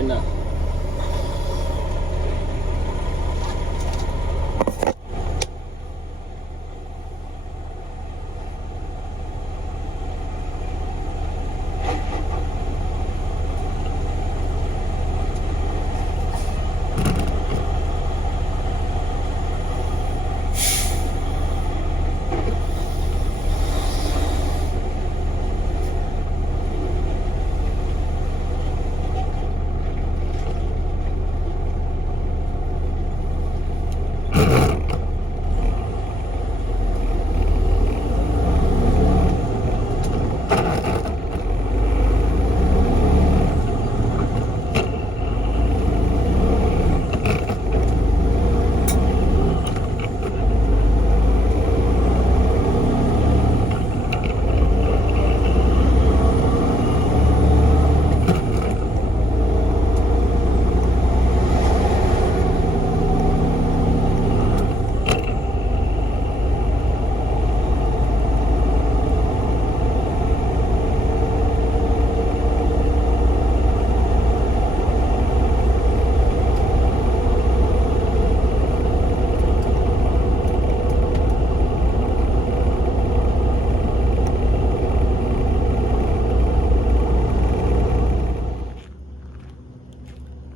right now.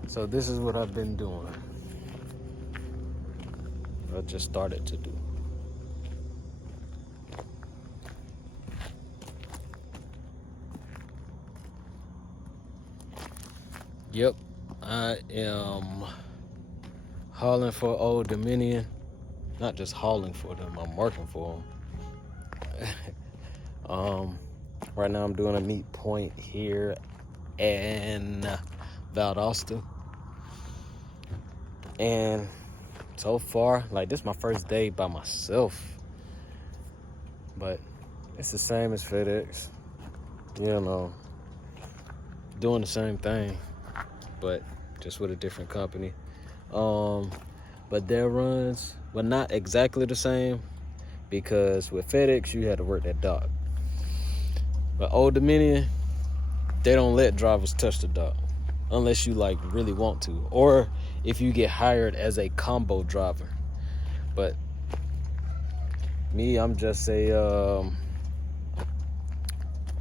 So this is what I've been doing. I just started to do. Yep, I am hauling for Old Dominion. Not just hauling for them, I'm working for them. Right now I'm doing a meet point here in Valdosta. And so far, like, this is my first day by myself. But it's the same as FedEx. You know, doing the same thing, but just with a different company. But their runs were not exactly the same, because with FedEx, you had to work that dock. But Old Dominion, they don't let drivers touch the dock unless you like really want to, or if you get hired as a combo driver. But me, I'm just a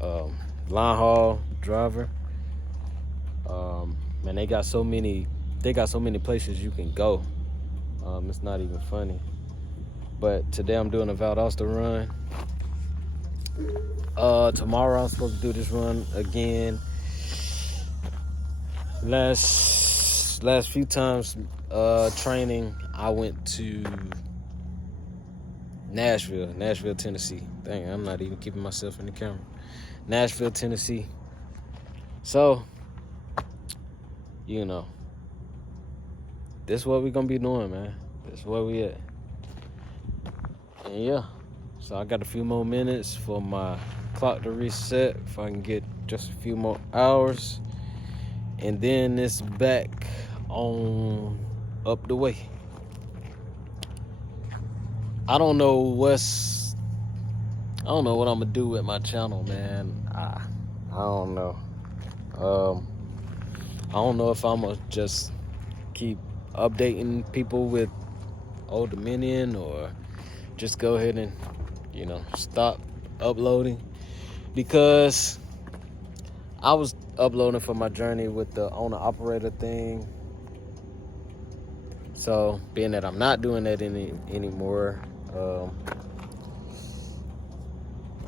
line haul driver. Man, they got so many places you can go. It's not even funny. But today I'm doing a Valdosta run. Tomorrow I'm supposed to do this run again. Last few times training, I went to Nashville, Tennessee. Dang, I'm not even keeping myself in the camera. Nashville, Tennessee. So, you know, this is what we're gonna be doing, man. This is where we at. And yeah, so I got a few more minutes for my clock to reset, if I can get just a few more hours. And then it's back on up the way. I don't know what I'm gonna do with my channel, man. I don't know. I don't know if I'm gonna just keep updating people with Old Dominion, or just go ahead and, stop uploading, because I was uploading for my journey with the owner-operator thing. So, being that I'm not doing that anymore, I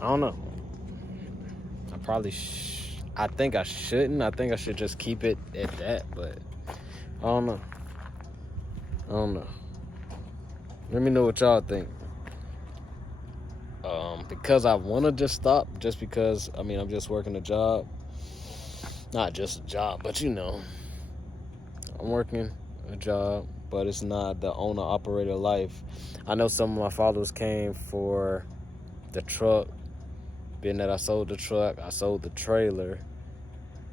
don't know. I think I shouldn't. I think I should just keep it at that, but I don't know. Let me know what y'all think. Because I want to just stop, just because, I'm just working a job. Not just a job, but I'm working a job, but it's not the owner-operator life. I know some of my followers came for the truck, being that I sold the truck, I sold the trailer,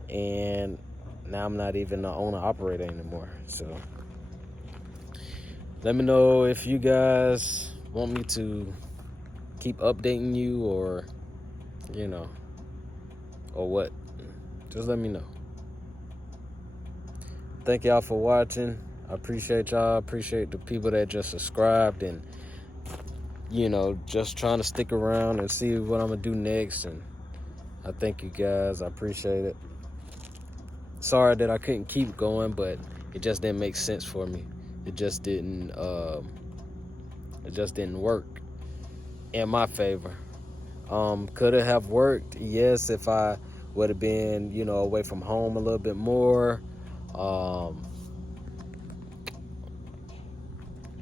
and now I'm not even the owner-operator anymore. So let me know if you guys want me to keep updating you, or or what. Just let me know. Thank y'all for watching. I appreciate y'all. I appreciate the people that just subscribed and, just trying to stick around and see what I'm going to do next. And I thank you guys. I appreciate it. Sorry that I couldn't keep going, but it just didn't make sense for me. It just didn't work in my favor. Could it have worked? Yes, if I would have been, away from home a little bit more.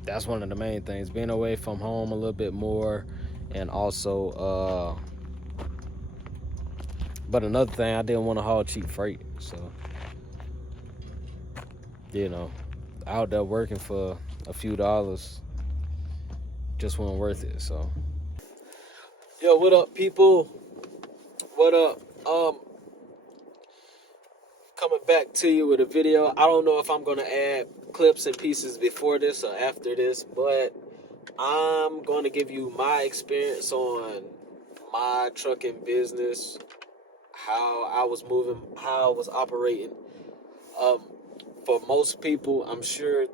That's one of the main things, being away from home a little bit more. And also, but another thing, I didn't want to haul cheap freight. So, out there working for a few dollars just wasn't worth it. So, yo, what up, people? What up? Coming back to you with a video. I don't know if I'm gonna add clips and pieces before this or after this, but I'm gonna give you my experience on my trucking business, how I was moving, how I was operating. For most people, I'm sure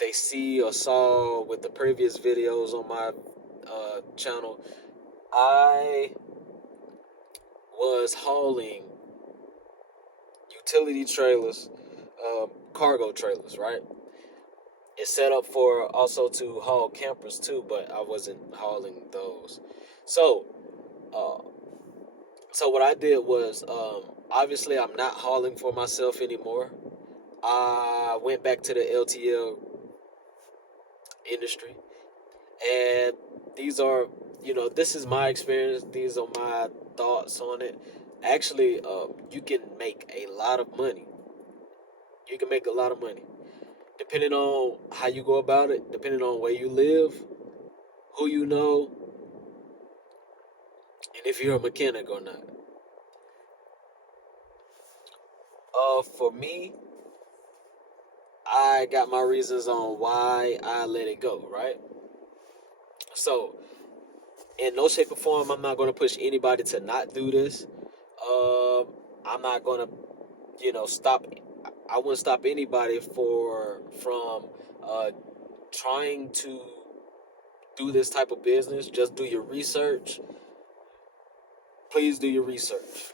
they see or saw with the previous videos on my channel, I was hauling utility trailers, cargo trailers, right? It's set up for also to haul campers too, but I wasn't hauling those. So, uh, so what I did was, obviously I'm not hauling for myself anymore. I went back to the LTL industry, and these are, this is my experience. These are my thoughts on it. Actually, you can make a lot of money. You can make a lot of money depending on how you go about it, depending on where you live, who you know, and if you're a mechanic or not. For me, I got my reasons on why I let it go, right? So, in no shape or form, I'm not going to push anybody to not do this. I'm not going to, stop. I wouldn't stop anybody from trying to do this type of business. Just do your research. Please do your research.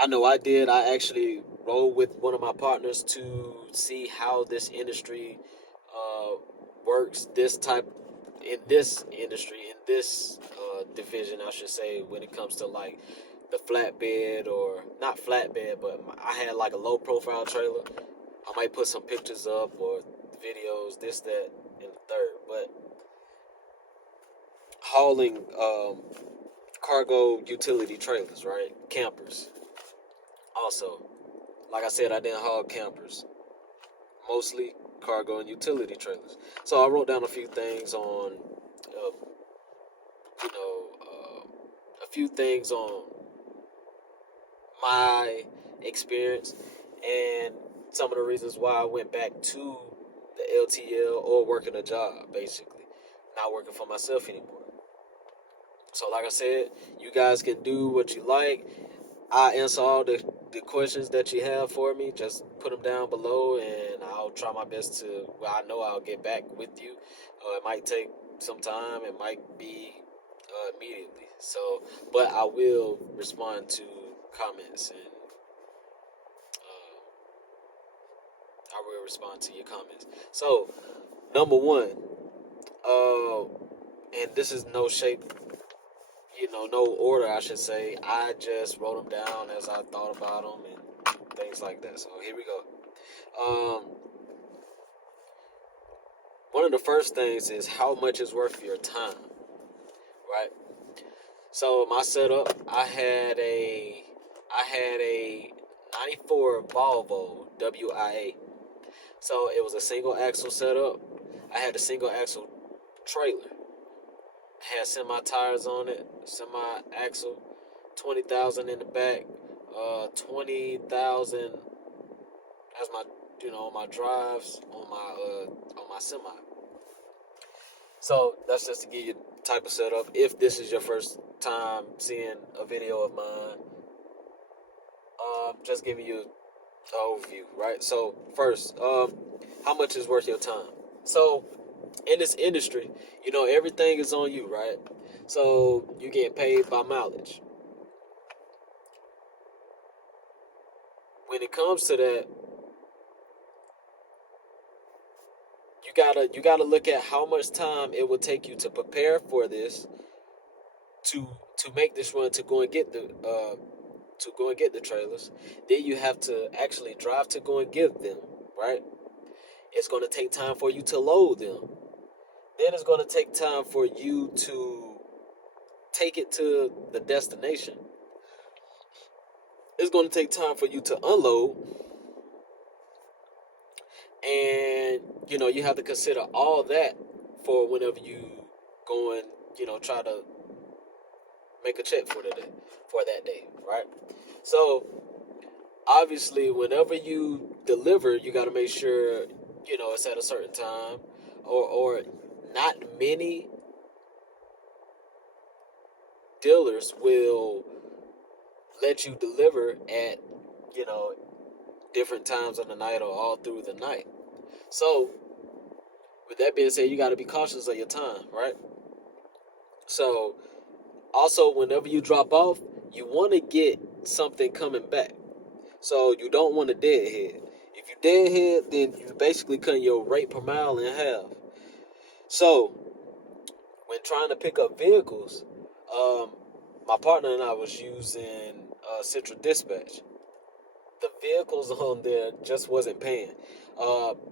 I know I did. I actually rode with one of my partners to see how this industry uh, works. This industry, in this division, I should say, when it comes to like the flatbed, or not flatbed, but I had like a low profile trailer. I might put some pictures up or videos, this, that, and the third. But hauling cargo utility trailers, right? Campers. Also, like I said, I didn't haul campers, mostly cargo and utility trailers. So I wrote down a few things on, you know, a few things on my experience and some of the reasons why I went back to the LTL or working a job, basically, not working for myself anymore. So, like I said, you guys can do what you like. I answer all the questions that you have for me. Just put them down below, and I'll try my best to. Well, I know I'll get back with you. It might take some time. It might be immediately. So, but I will respond to comments, and I will respond to your comments. So, number one, uh, and this is no shape, no order, I should say. I just wrote them down as I thought about them and things like that. So here we go. One of the first things is how much is worth your time, right? So my setup, I had a '94 Volvo WIA. So it was a single axle setup. I had a single axle trailer. Had semi tires on it, semi axle, 20,000 in the back, 20,000 as my my drives on my semi. So that's just to give you the type of setup. If this is your first time seeing a video of mine, just giving you overview, right? So first, how much is worth your time? So in this industry, everything is on you, right? So you get paid by mileage. When it comes to that, you gotta look at how much time it will take you to prepare for this, to make this run, to go and get the trailers. Then you have to actually drive to go and get them, right? It's going to take time for you to load them. Then it's going to take time for you to take it to the destination. It's going to take time for you to unload, and you have to consider all that for whenever you go and try to make a check for the day, for that day, right? So obviously, whenever you deliver, you got to make sure it's at a certain time, or not many dealers will let you deliver at you know different times of the night or all through the night. So with that being said, you got to be cautious of your time, right? So also, whenever you drop off, you want to get something coming back. So you don't want a deadhead. If you deadhead, then you basically cut your rate per mile in half. So when trying to pick up vehicles, um, my partner and I was using Central Dispatch. The vehicles on there just wasn't paying.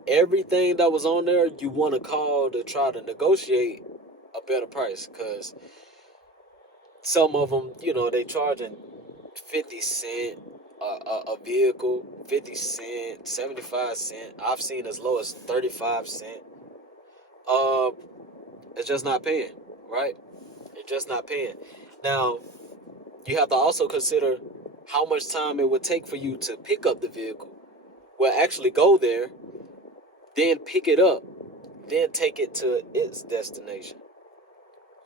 Everything that was on there, you want to call to try to negotiate a better price, because some of them, they charging 50 cent a vehicle, 50 cent, 75 cent. I've seen as low as 35 cent. Uh, it's just not paying, right? It's just not paying. Now you have to also consider how much time it would take for you to pick up the vehicle. Well, actually go there, then pick it up, then take it to its destination.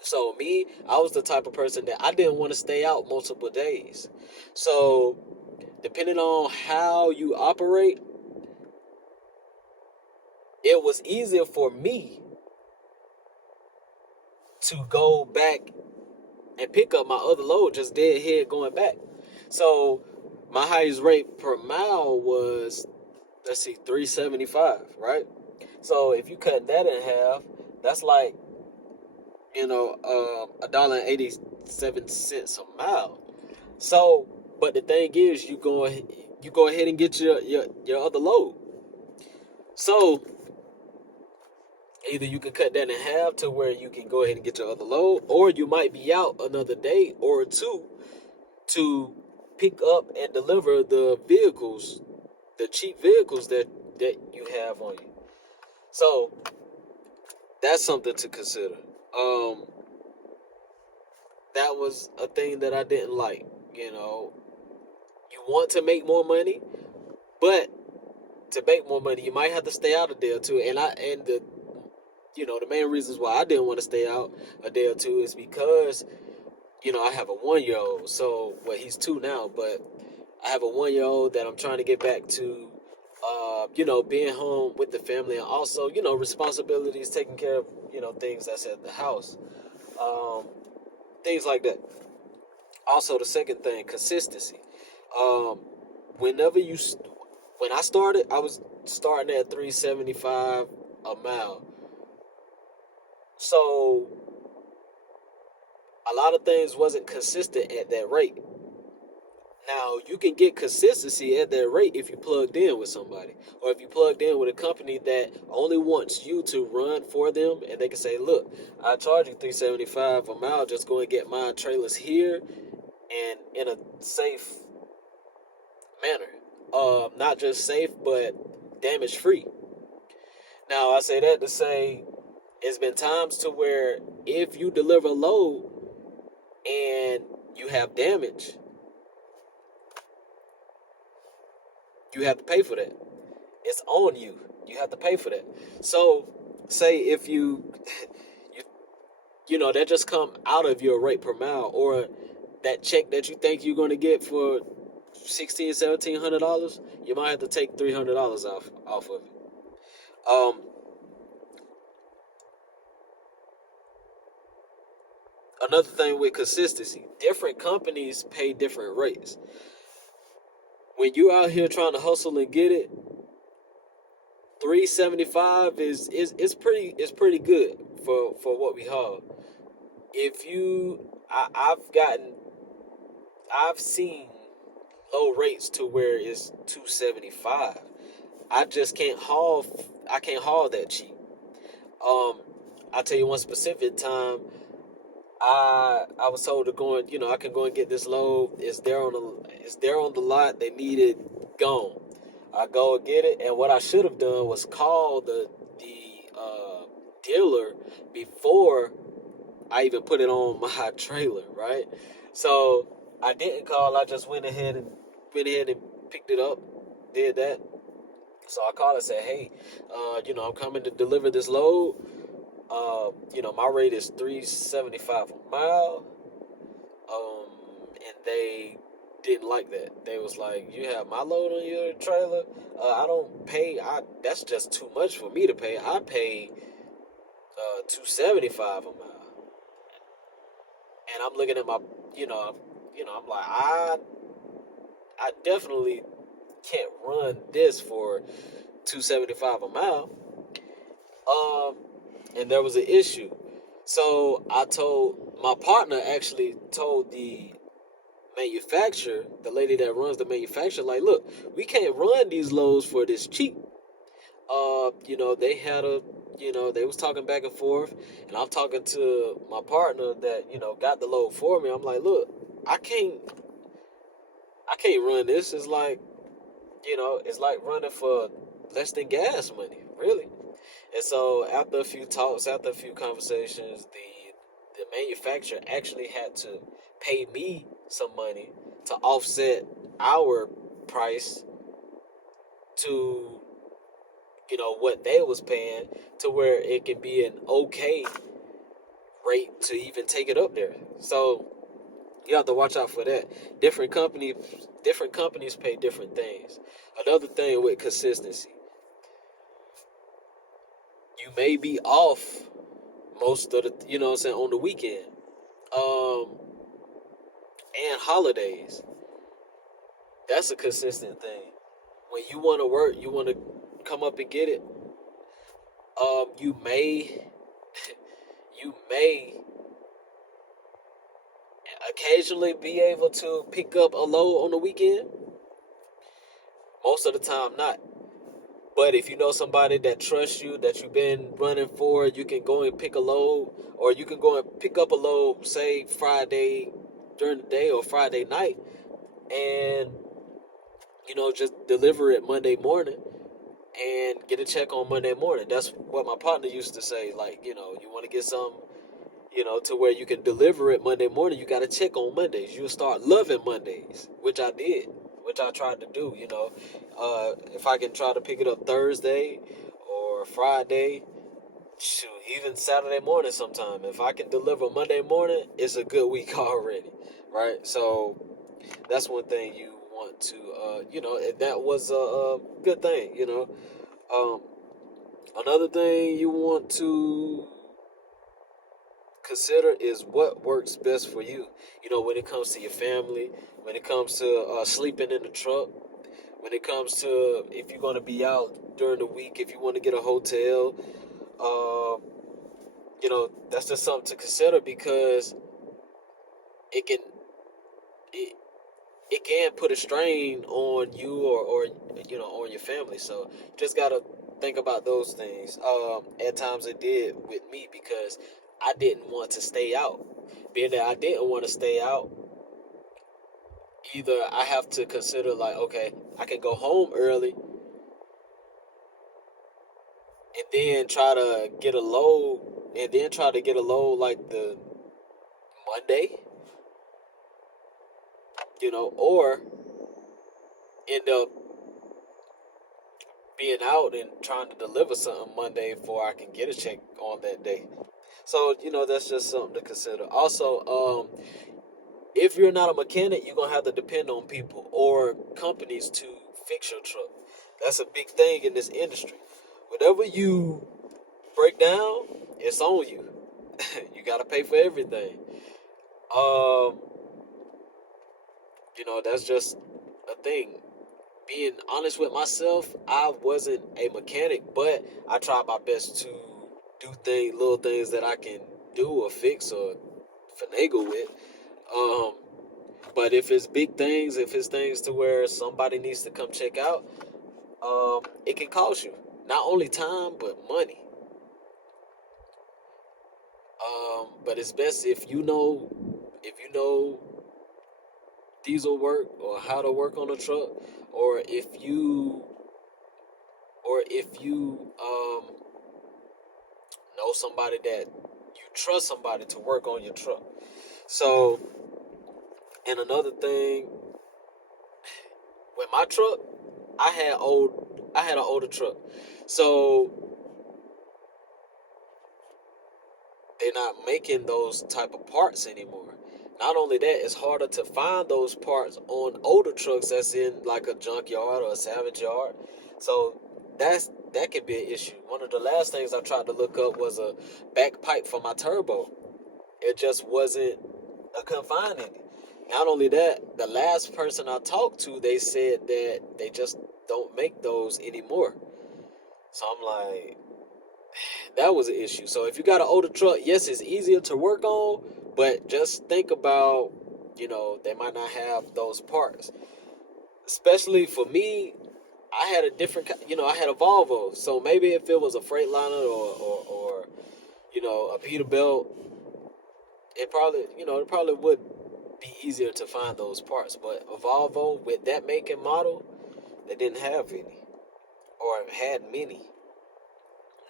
So me, I was the type of person that I didn't want to stay out multiple days. So depending on how you operate, it was easier for me to go back and pick up my other load just dead head going back. So my highest rate per mile was, let's see, 375, right? So if you cut that in half, that's like $1.87 a mile. So, but the thing is, you go ahead and get your other load. So either you can cut that in half to where you can go ahead and get your other load, or you might be out another day or two to pick up and deliver the vehicles, the cheap vehicles that you have on you. So that's something to consider. Um, that was a thing that I didn't like. You want to make more money, but to make more money, you might have to stay out a day or two. And the main reasons why I didn't want to stay out a day or two is because I have a 1 year old. So well, he's two now, but I have a 1 year old that I'm trying to get back to. Being home with the family, and also responsibilities, taking care of things that's at the house, um, things like that. Also, the second thing, consistency. Um, whenever you, when I started, I was starting at 375 a mile. So a lot of things wasn't consistent at that rate. Now you can get consistency at that rate if you plugged in with somebody, or if you plugged in with a company that only wants you to run for them, and they can say, "Look, I charge you 375 a mile. Just go and get my trailers here, and in a safe manner. Not just safe, but damage free." Now I say that to say it's been times to where if you deliver a load and you have damage, you have to pay for that. It's on you. You have to pay for that. So say if you that just come out of your rate per mile, or that check that you think you're going to get for $1,600, $1,700, you might have to take $300 off of it. Um, Another thing with consistency, different companies pay different rates. When you out here trying to hustle and get it, 375 is pretty good for what we have. If you, I've seen low rates to where it's 275. I just can't haul that cheap. Um, I'll tell you one specific time. I was told to go and I can go and get this load. It's there on the lot. They need it gone. I go and get it, and what I should have done was call the dealer before I even put it on my trailer, right? So I didn't call. I just went ahead and picked it up, did that. So I called and said, "Hey, I'm coming to deliver this load. My rate is 375 a mile." And they didn't like that. They was like, "You have my load on your trailer. I don't pay. That's just too much for me to pay. I pay 275 a mile." And I'm looking at my, I'm like, I definitely can't run this for 275 a mile. Um, and there was an issue. So I told my partner, actually told the manufacturer, the lady that runs the manufacturer, like, look, we can't run these loads for this cheap. They had they was talking back and forth, and I'm talking to my partner that got the load for me. I'm like, look, I can't, I can't run this. It's like running for less than gas money, really. And so after a few talks, after a few conversations, the manufacturer actually had to pay me some money to offset our price to what they was paying, to where it can be an okay rate to even take it up there. So you have to watch out for that. Different companies pay different things. Another thing with consistency, you may be off most of the what I'm saying, on the weekend. Um and holidays. That's a consistent thing. When you want to work, you want to come up and get it. You may occasionally be able to pick up a load on the weekend. Most of the time, not. But if you know somebody that trusts you, that you've been running for, you can go and pick a load, or you can go and pick up a load, say Friday during the day or Friday night, and just deliver it Monday morning and get a check on Monday morning. That's what my partner used to say. Like, you want to get some, to where you can deliver it Monday morning. You got to check on Mondays. You'll start loving Mondays, which I did, which I tried to do. If I can try to pick it up Thursday or Friday, shoot, even Saturday morning sometime. If I can deliver Monday morning, it's a good week already, right? So that's one thing you want to, and that was a good thing. Um, Another thing you want to consider is what works best for you. When it comes to your family, when it comes to sleeping in the truck, when it comes to if you're going to be out during the week, if you want to get a hotel, uh, that's just something to consider, because it can it, it can put a strain on you, or on your family. So just gotta think about those things. At times it did with me, because I didn't want to stay out. Being that I didn't want to stay out, either I have to consider, like, okay, I can go home early and then try to get a load, like the Monday, or end up being out and trying to deliver something Monday before I can get a check on that day. So that's just something to consider. Also, if you're not a mechanic, you're gonna have to depend on people or companies to fix your truck. That's a big thing in this industry. Whatever you break down, it's on you. You gotta pay for everything. Um, that's just a thing. Being honest with myself, I wasn't a mechanic, but I tried my best to do little things that I can do or fix or finagle with. Um, but if it's big things, if it's things to where somebody needs to come check out, it can cost you not only time but money. But it's best if you know diesel work or how to work on a truck, or if you know somebody that you trust somebody to work on your truck. So, and another thing, with my truck, I had an older truck. So they're not making those type of parts anymore. Not only that, it's harder to find those parts on older trucks that's in like a junkyard or a salvage yard. So that could be an issue. One of the last things I tried to look up was a back pipe for my turbo. It just wasn't. I couldn't find any. Not only that, the last person I talked to, they said that they just don't make those anymore. So I'm like, that was an issue. So if you got an older truck, yes, it's easier to work on, but just think about, they might not have those parts. Especially for me, I had a different, I had a Volvo. So maybe if it was a Freightliner or a Peterbilt, it probably would be easier to find those parts. But a Volvo with that make and model, they didn't have any or had many.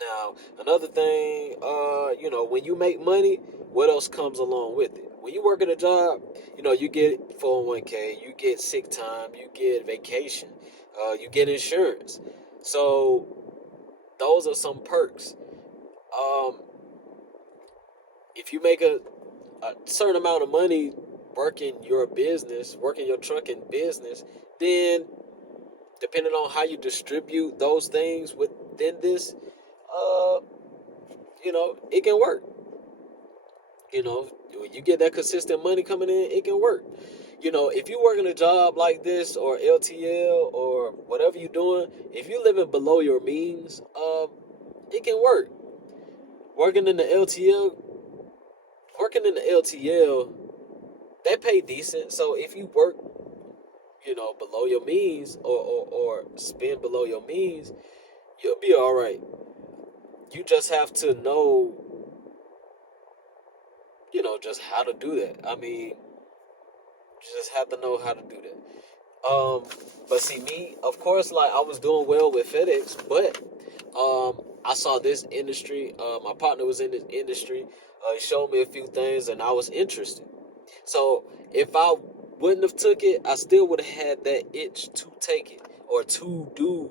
Now, another thing, when you make money, what else comes along with it? When you work at a job, you get 401k, you get sick time, you get vacation, you get insurance. So those are some perks. Um, if you make a certain amount of money working your trucking business, then depending on how you distribute those things within this, uh, it can work. When you get that consistent money coming in, it can work. If you working a job like this or LTL or whatever you're doing, if you living below your means, it can work. Working in the LTL, working in the LTL, they pay decent. So if you work, below your means or spend below your means, you'll be all right. You just have to know, just how to do that. I mean, you just have to know how to do that. But see me, of course, like I was doing well with FedEx, but I saw this industry. My partner was in this industry. He showed me a few things, and I was interested. So if I wouldn't have took it, I still would have had that itch to take it or to do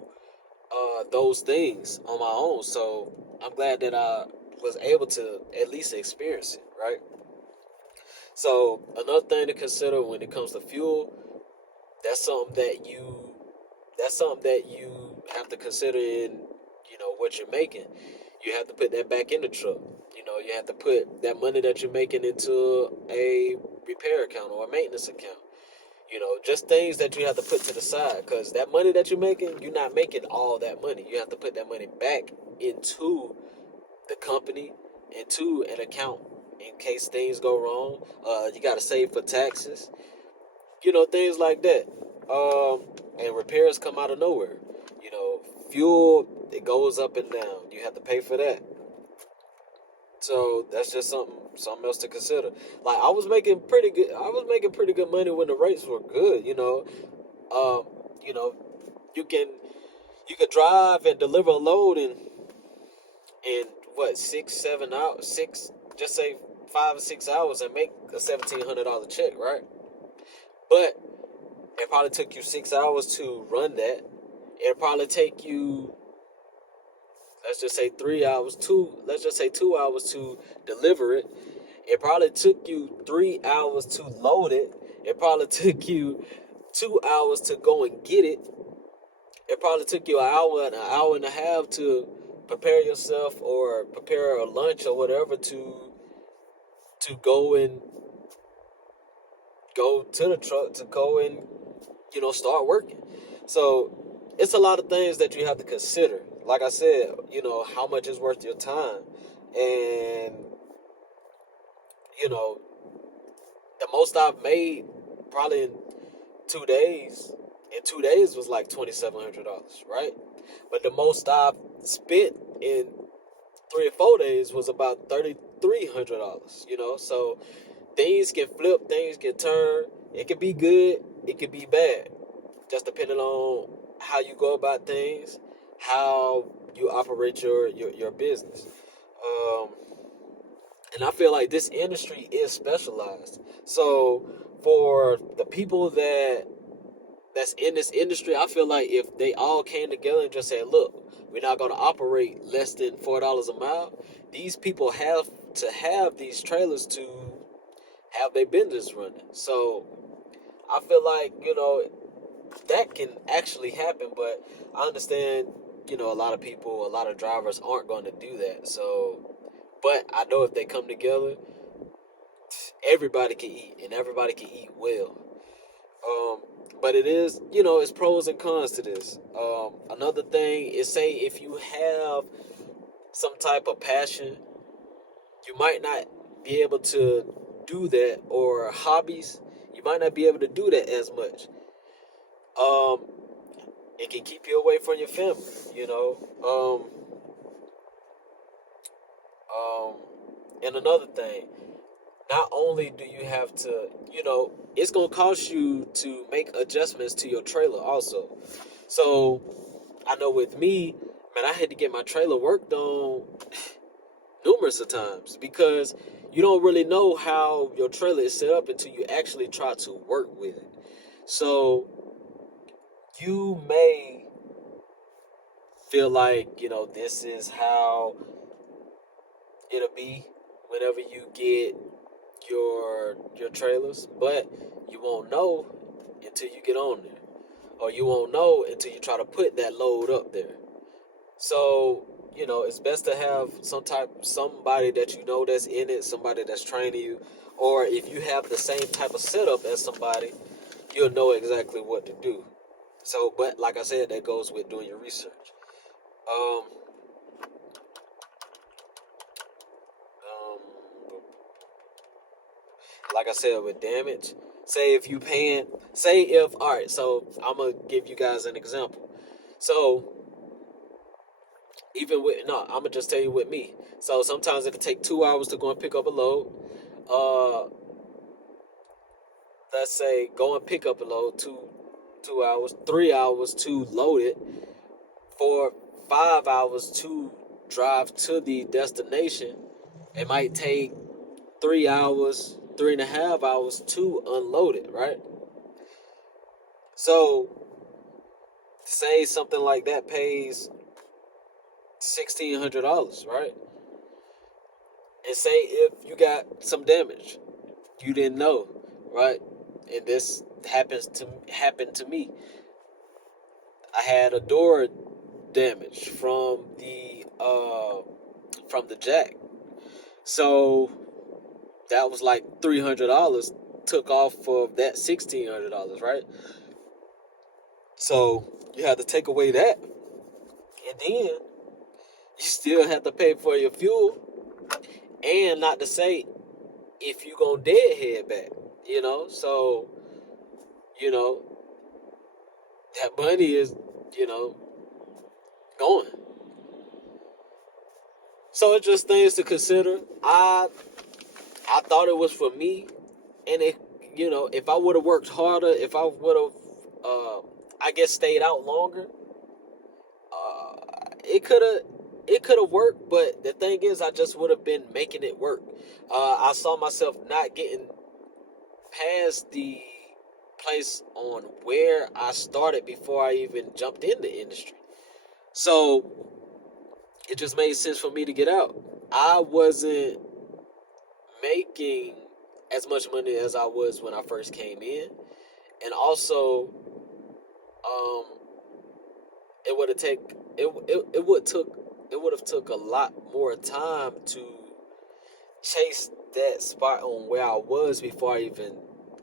those things on my own. So I'm glad that I was able to at least experience it, right? So another thing to consider when it comes to fuel, that's something that you have to consider in what you're making. You have to put that back in the truck. You have to put that money that you're making into a repair account or a maintenance account. Just things that you have to put to the side, because that money that you're making, you're not making all that money. You have to put that money back into the company, into an account in case things go wrong. You got to save for taxes, things like that. And repairs come out of nowhere. You know, fuel, it goes up and down. You have to pay for that. So that's just something else to consider. Like I was making pretty good money when the rates were good. Um, you know, you can you could drive and deliver a load in what 6 7 hours, just say 5 or 6 hours, and make a $1,700 check, right? But it probably took you 6 hours to run that. It'll probably take you, let's just say 3 hours, let's just say 2 hours to deliver it. It probably took you 3 hours to load it. It probably took you 2 hours to go and get it. It probably took you an hour and a half to prepare yourself or prepare a lunch or whatever to go to the truck to go and start working. So it's a lot of things that you have to consider. Like I said, how much is worth your time, and you know the most I've made probably in 2 days. In 2 days was like $2,700, right? But the most I've spent in 3 or 4 days was about $3,300. So things can flip, things can turn. It can be good, it can be bad, just depending on how you go about things, how you operate your business. Um, and I feel like this industry is specialized. So for the people that's in this industry, I feel like if they all came together and just said, "Look, we're not going to operate less than $4 a mile," these people have to have these trailers to have their business running. So I feel like that can actually happen, but I understand a lot of people, a lot of drivers aren't going to do that. So, but I know if they come together, everybody can eat and everybody can eat well. Um, but it is, it's pros and cons to this. Another thing is, say if you have some type of passion, you might not be able to do that, or hobbies, you might not be able to do that as much. Um, it can keep you away from your family, you know. Um, and another thing, not only do you have to, it's gonna cost you to make adjustments to your trailer also. So I know with me, man, I had to get my trailer worked on numerous of times because you don't really know how your trailer is set up until you actually try to work with it. So you may feel like, this is how it'll be whenever you get your trailers, but you won't know until you get on there. Or you won't know until you try to put that load up there. So, it's best to have somebody that that's in it, somebody that's training you, or if you have the same type of setup as somebody, you'll know exactly what to do. So, but like I said, that goes with doing your research. Um, um, like I said, with damage, say if you paying, say if all right. So I'm gonna give you guys an example. So even with no, I'm gonna just tell you with me. So sometimes it'll take 2 hours to go and pick up a load. Uh, let's say go and pick up a load, 2 hours, 3 hours to load it, for 5 hours to drive to the destination. It might take 3 hours, 3.5 hours to unload it, right? So say something like that pays $1,600, right? And say if you got some damage, you didn't know, right? And this happened to me. I had a door damage from the jack. So that was like $300 took off of that $1,600, right? So you had to take away that, and then you still have to pay for your fuel, and not to say if you gonna deadhead back, So you know that money is you know going. So it's just things to consider. I thought it was for me, and if I would have worked harder, if I would have, I guess, stayed out longer, uh, it could have worked. But the thing is, I just would have been making it work. I saw myself not getting past the place on where I started before I even jumped in the industry. So it just made sense for me to get out. I wasn't making as much money as I was when I first came in, and also um, it would have take it would have took a lot more time to chase that spot on where I was before I even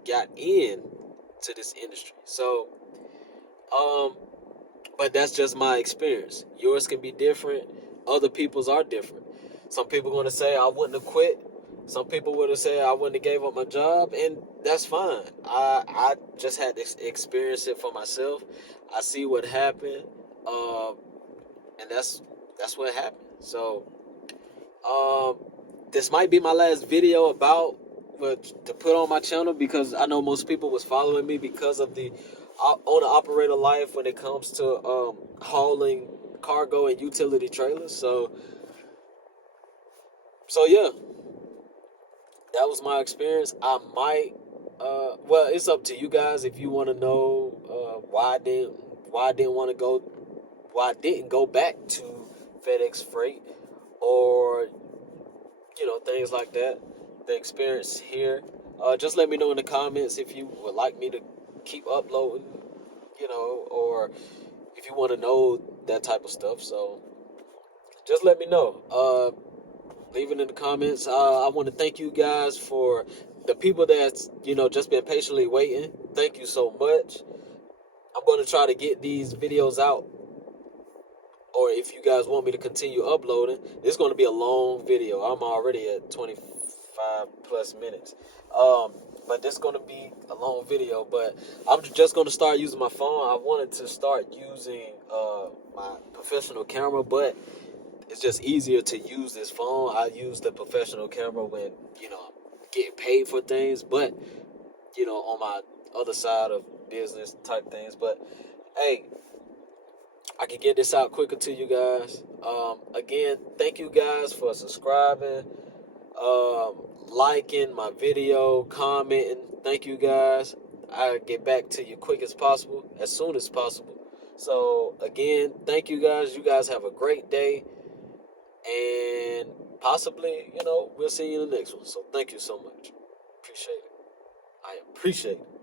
got in to this industry. So, um, but that's just my experience. Yours can be different. Other people's are different. Some people going to say I wouldn't have quit. Some people would have said I wouldn't have gave up my job, and that's fine. I just had to experience it for myself. I see what happened, uh, and that's what happened. So, um, this might be my last video about what to put on my channel because I know most people was following me because of the owner operator life when it comes to hauling cargo and utility trailers. So yeah, that was my experience. I might well, it's up to you guys if you want to know why I didn't want to go why I didn't go back to FedEx Freight, or things like that. The experience here. Just let me know in the comments if you would like me to keep uploading, or if you want to know that type of stuff. So just let me know. Leave it in the comments. I want to thank you guys for the people that's just been patiently waiting. Thank you so much. I'm going to try to get these videos out, or if you guys want me to continue uploading, it's going to be a long video. I'm already at 25 plus minutes. But this is going to be a long video, but I'm just going to start using my phone. I wanted to start using my professional camera, but it's just easier to use this phone. I use the professional camera when, I'm getting paid for things, but, on my other side of business type things. But, hey, I can get this out quicker to you guys. Again, thank you guys for subscribing, liking my video, commenting. Thank you guys. I'll get back to you quick as possible, as soon as possible. So again, thank you guys. You guys have a great day, and possibly, we'll see you in the next one. So thank you so much. Appreciate it. I appreciate it.